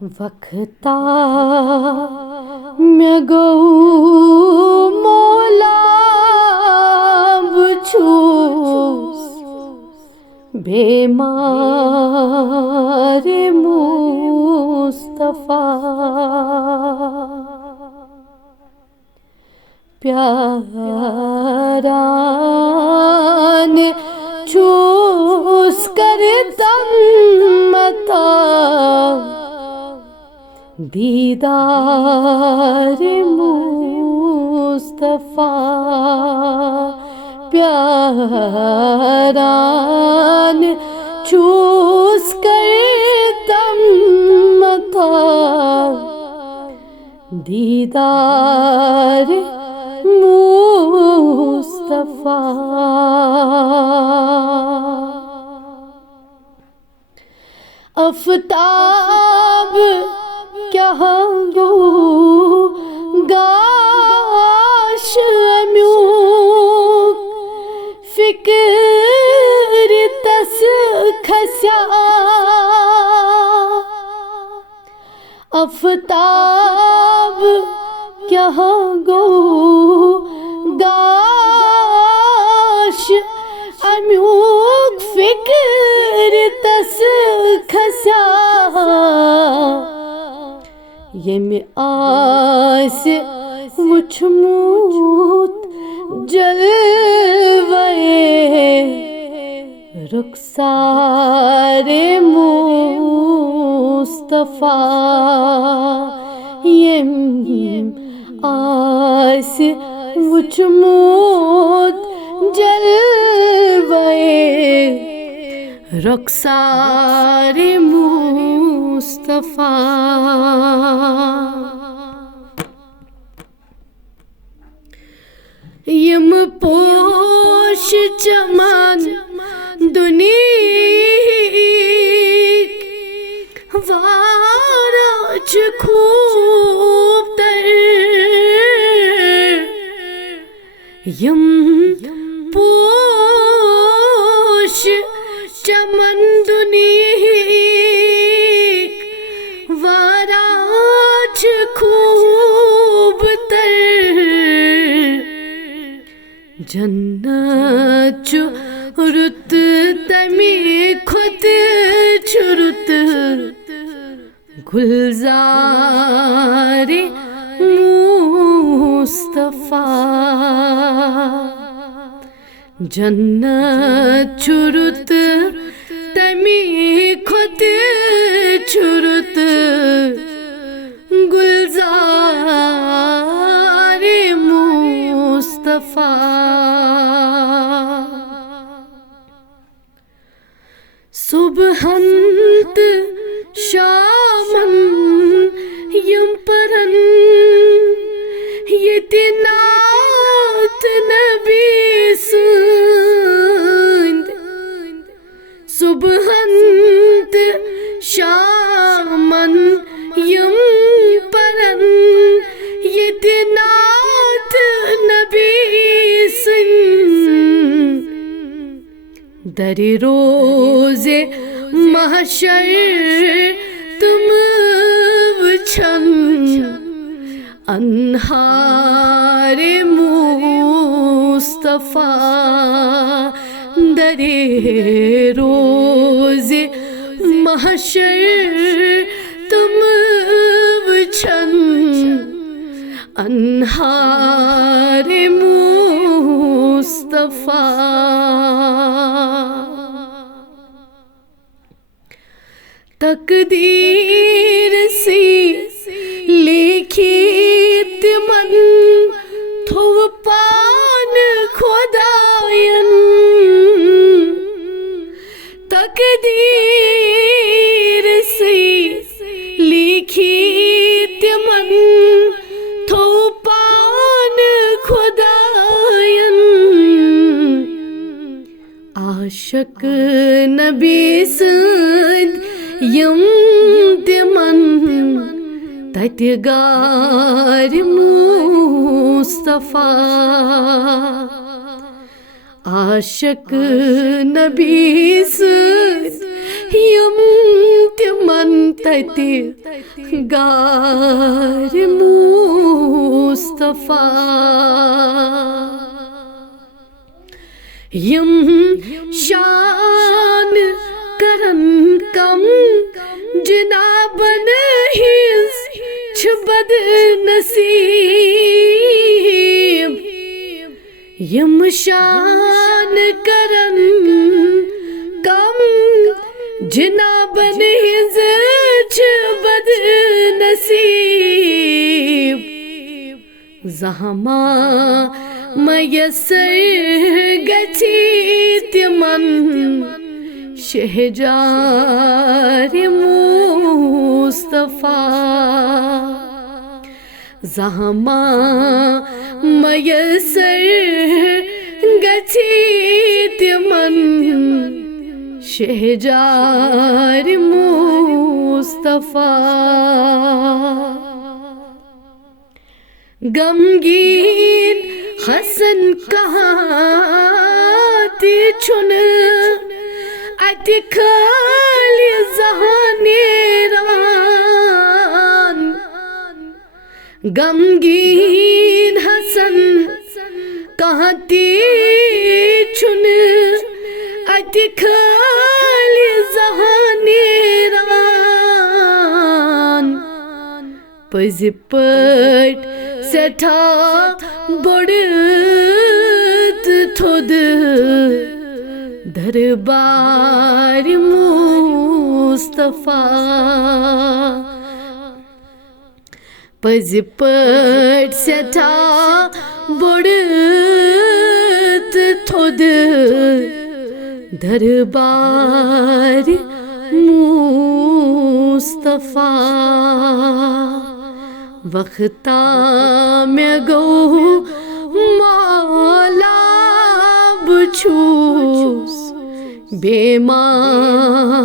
وقتا مےٚ گوٚو مولاب چھُس بیمارِ مصطفیٰ پیاران چھُس کردم عطا دیدار مصطفیٰ پیاران چھُس کردم عطا دیدار مصطفیٰ آفتاب کیا گوٚو گاش امیُک فکر تس کھسیا آفتاب کیا گوٚو گاش امیُک فکر تس کھسیا ییٚمہِ آسہِ وٕچھمُت جلوے رخسارِ مصطفیٰ ییٚمہِ آسہِ وٕچھمُت جلوے رخسارِ مصطفیٰ یِم پوش چمن دُنیہٕکۍ واریاہ چھِ خوٗبتر یِم پوش چمن دُنیہٕکۍ واریاہ چھِ خوٗبتر جنت چھُ رُت تَمہِ کھۄتہٕ چھُ رُت گُلزارِ مصطفیٰ جنت چھُ رُت تَمہِ کھۄتہٕ چھُ رُت گُلزارِ مصطفیٰ صُبحن تہٕ شامن یِم پرن ییٚتہِ نعت نبی سٕنٛدۍ صُبحن تہٕ شامن یِم پرن ییٚتہِ نعت نبی سٕنٛدۍ درِ روزِ محشر تِم وٕچھن انہارِ مصطفیٰ درِ روزِ محشر تِم وٕچھن انہارِ مصطفیٰ تقدیر سی لیکھی تِمن تھوٚو پانہٕ خۄداین تقدیر سی لیکھی تِمن تھوٚو پانہٕ خۄداین عاشق نبی سٕنٛدۍ یِم تِمن تتہِ غارِ مصطفیٰ عاشق نبی سٕنٛدۍ یِم تِمن تتہِ غار مصطفیٰ یم شان کرن کم جنابن ہنز چھ بد نصیب یم شان کرن کم جنابن ہنز چھ بد نصیب زہما میسر گچھی تمن شہجار مصطفیٰ زہما میسر گچھی تمن شہجار مصطفیٰ غمگین حسن کہاں تی چھن اتہ خالی زہانیران غمگین حسن کہاں تی چھن اتہ خالی زہانیران پزِ پٲٹھۍ سٮ۪ٹھاہ بوٚڑ تہٕ تھوٚد دربار مصطفیٰ پزِ پٲٹھۍ سٮ۪ٹھاہ بوٚڑ تہٕ تھوٚد دربار مصطفیٰ وقتا مےٚ گوٚو مولا بہٕ چھُس بیمار